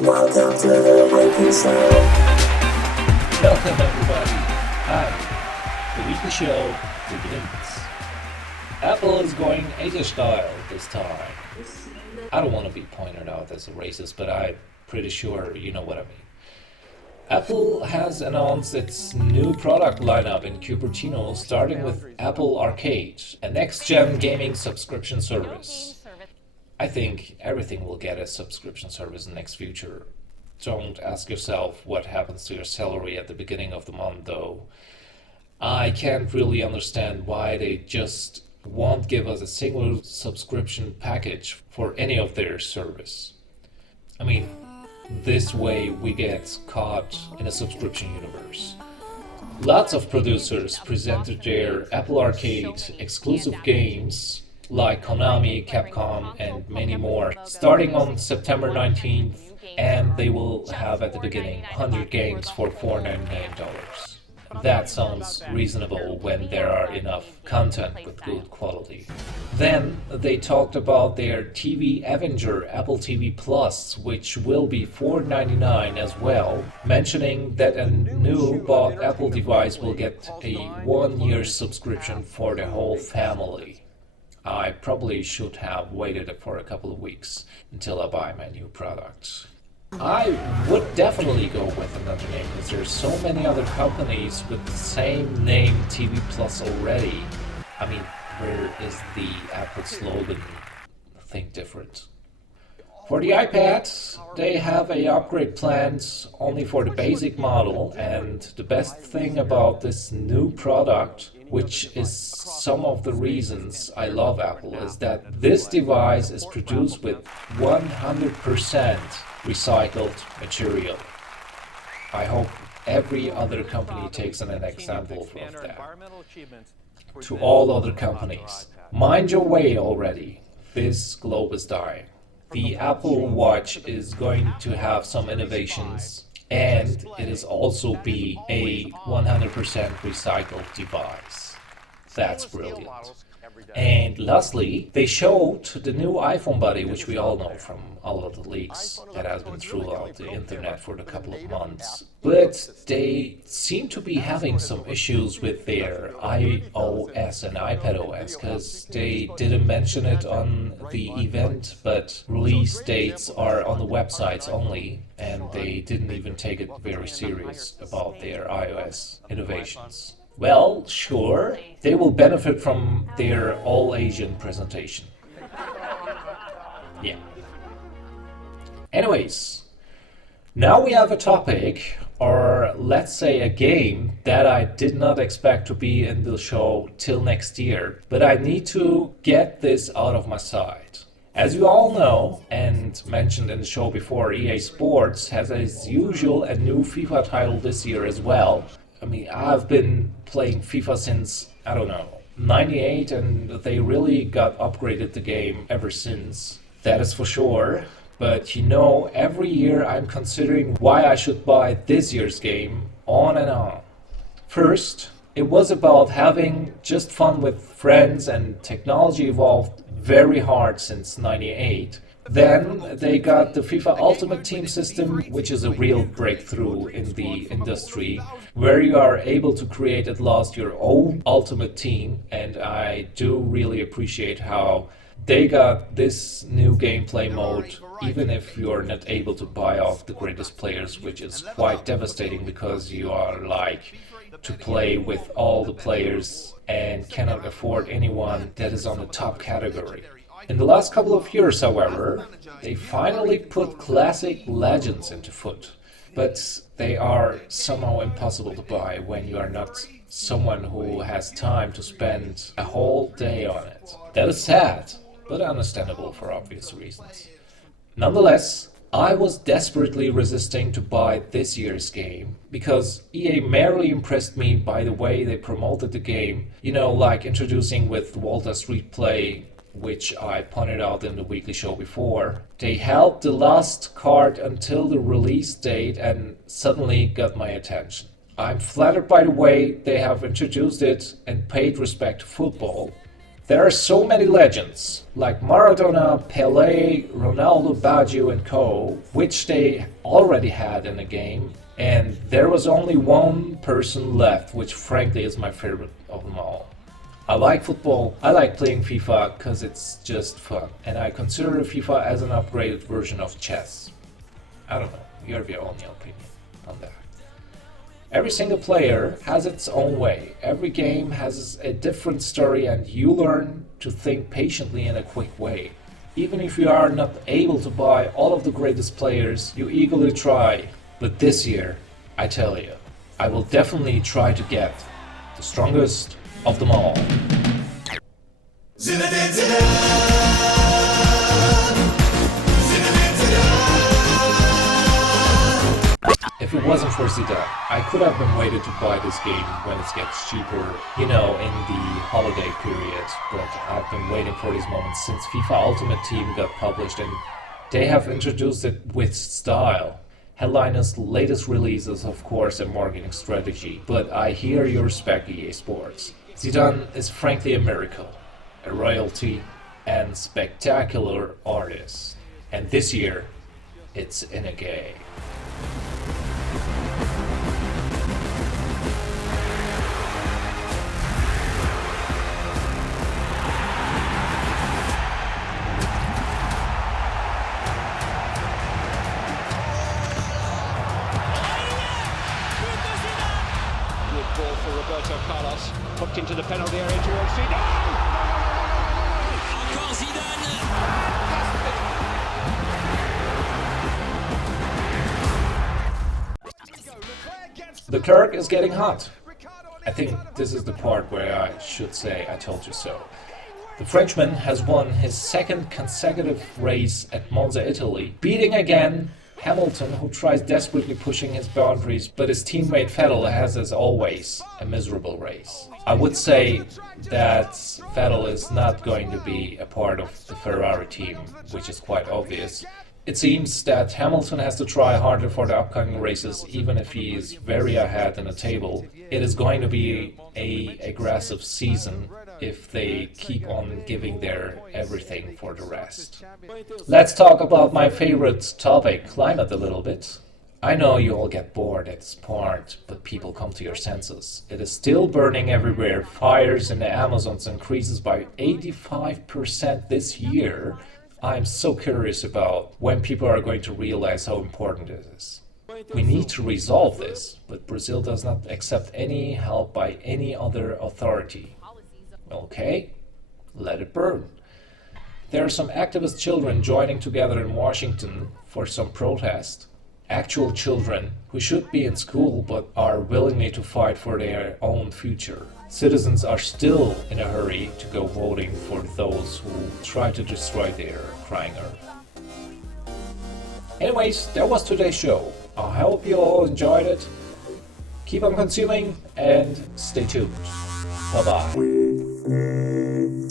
Welcome to the Weekly Show. Welcome everybody. Hi. The weekly show begins. Apple is going Asia style this time. I don't want to be pointed out as a racist, but I'm pretty sure you know what I mean. Apple has announced its new product lineup in Cupertino, starting with Apple Arcade, a next-gen gaming subscription service. I think everything will get a subscription service in the next future. Don't ask yourself what happens to your salary at the beginning of the month, though. I can't really understand why they just won't give us a single subscription package for any of their service. I mean, this way we get caught in a subscription universe. Lots of producers presented their Apple Arcade exclusive games like Konami, Capcom, and many more, starting on September 19th, and they will have at the beginning 100 games for $499. That sounds reasonable when there are enough content with good quality. Then they talked about their TV Avenger Apple TV Plus, which will be $499 as well, mentioning that a new bought Apple device will get a 1-year subscription for the whole family. I probably should have waited for a couple of weeks until I buy my new product. I would definitely go with another name because there's so many other companies with the same name TV Plus already. I mean, where is the Apple slogan? Think different. For the iPad, they have a upgrade planned only for the basic model, and the best thing about this new product, which is some of the reasons I love Apple, is that this device is produced with 100% recycled material. I hope every other company takes an example of that. To all other companies, mind your way already. This globe is dying. The Apple Watch is going to have some innovations, and it is also be a 100% recycled device. That's brilliant. And lastly, they showed the new iPhone body, which we all know from all of the leaks that has been throughout the internet for a couple of months. But they seem to be having some issues with their iOS and iPadOS, because they didn't mention it on the event, but release dates are on the websites only, and they didn't even take it very serious about their iOS innovations. Well, sure, they will benefit from their all-Asian presentation. Yeah. Anyways, now we have a topic, or let's say a game, that I did not expect to be in the show till next year, but I need to get this out of my side. As you all know, and mentioned in the show before, EA Sports has as usual a new FIFA title this year as well. I mean, I've been playing FIFA since, I don't know, 98, and they really got upgraded the game ever since. That is for sure. But you know, every year I'm considering why I should buy this year's game, on and on. First, it was about having just fun with friends, and technology evolved very hard since 98. Then they got the FIFA Ultimate Team system, which is a real breakthrough in the industry, where you are able to create at last your own Ultimate Team, and I do really appreciate how they got this new gameplay mode, even if you're not able to buy off the greatest players, which is quite devastating because you are like to play with all the players and cannot afford anyone that is on the top category. In the last couple of years, however, they finally put classic legends into foot, but they are somehow impossible to buy when you are not someone who has time to spend a whole day on it. That is sad, but understandable for obvious reasons. Nonetheless, I was desperately resisting to buy this year's game because EA merely impressed me by the way they promoted the game, you know, like introducing with Walter Street Play, which I pointed out in the weekly show before. They held the last card until the release date and suddenly got my attention. I'm flattered by the way they have introduced it and paid respect to football. There are so many legends, like Maradona, Pelé, Ronaldo, Baggio and co., which they already had in the game, and there was only one person left, which frankly is my favorite of them all. I like football, I like playing FIFA because it's just fun, and I consider FIFA as an upgraded version of chess. I don't know, you have your own opinion on that. Every single player has its own way. Every game has a different story and you learn to think patiently in a quick way. Even if you are not able to buy all of the greatest players, you eagerly try. But this year, I tell you, I will definitely try to get the strongest of them all. Zinedine Zidane. If it wasn't for Zidane, I could have been waited to buy this game when it gets cheaper, in the holiday period, but I've been waiting for these moments since FIFA Ultimate Team got published and they have introduced it with style. Headliner's latest release is of course a marketing strategy, but I hear you respect EA Sports. Zidane is frankly a miracle, a royalty, and spectacular artist. And this year, it's in a game. Ball for Roberto Carlos, hooked into the penalty area towards Zidane. Encore Zidane. The Kirk is getting hot. I think this is the part where I should say I told you so. The Frenchman has won his second consecutive race at Monza, Italy, beating again Hamilton, who tries desperately pushing his boundaries, but his teammate Vettel has, as always, a miserable race. I would say that Vettel is not going to be a part of the Ferrari team, which is quite obvious. It seems that Hamilton has to try harder for the upcoming races, even if he is very ahead in the table. It is going to be an aggressive season if they keep on giving their everything for the rest. Let's talk about my favorite topic, climate, a little bit. I know you all get bored at this part, but people come to your senses. It is still burning everywhere. Fires in the Amazons increases by 85% this year. I'm so curious about when people are going to realize how important it is. We need to resolve this, but Brazil does not accept any help by any other authority. Okay, let it burn. There are some activist children joining together in Washington for some protest. Actual children who should be in school but are willingly to fight for their own future. Citizens are still in a hurry to go voting for those who try to destroy their crying earth. Anyways, that was today's show. I hope you all enjoyed it. Keep on consuming and stay tuned. Bye bye. With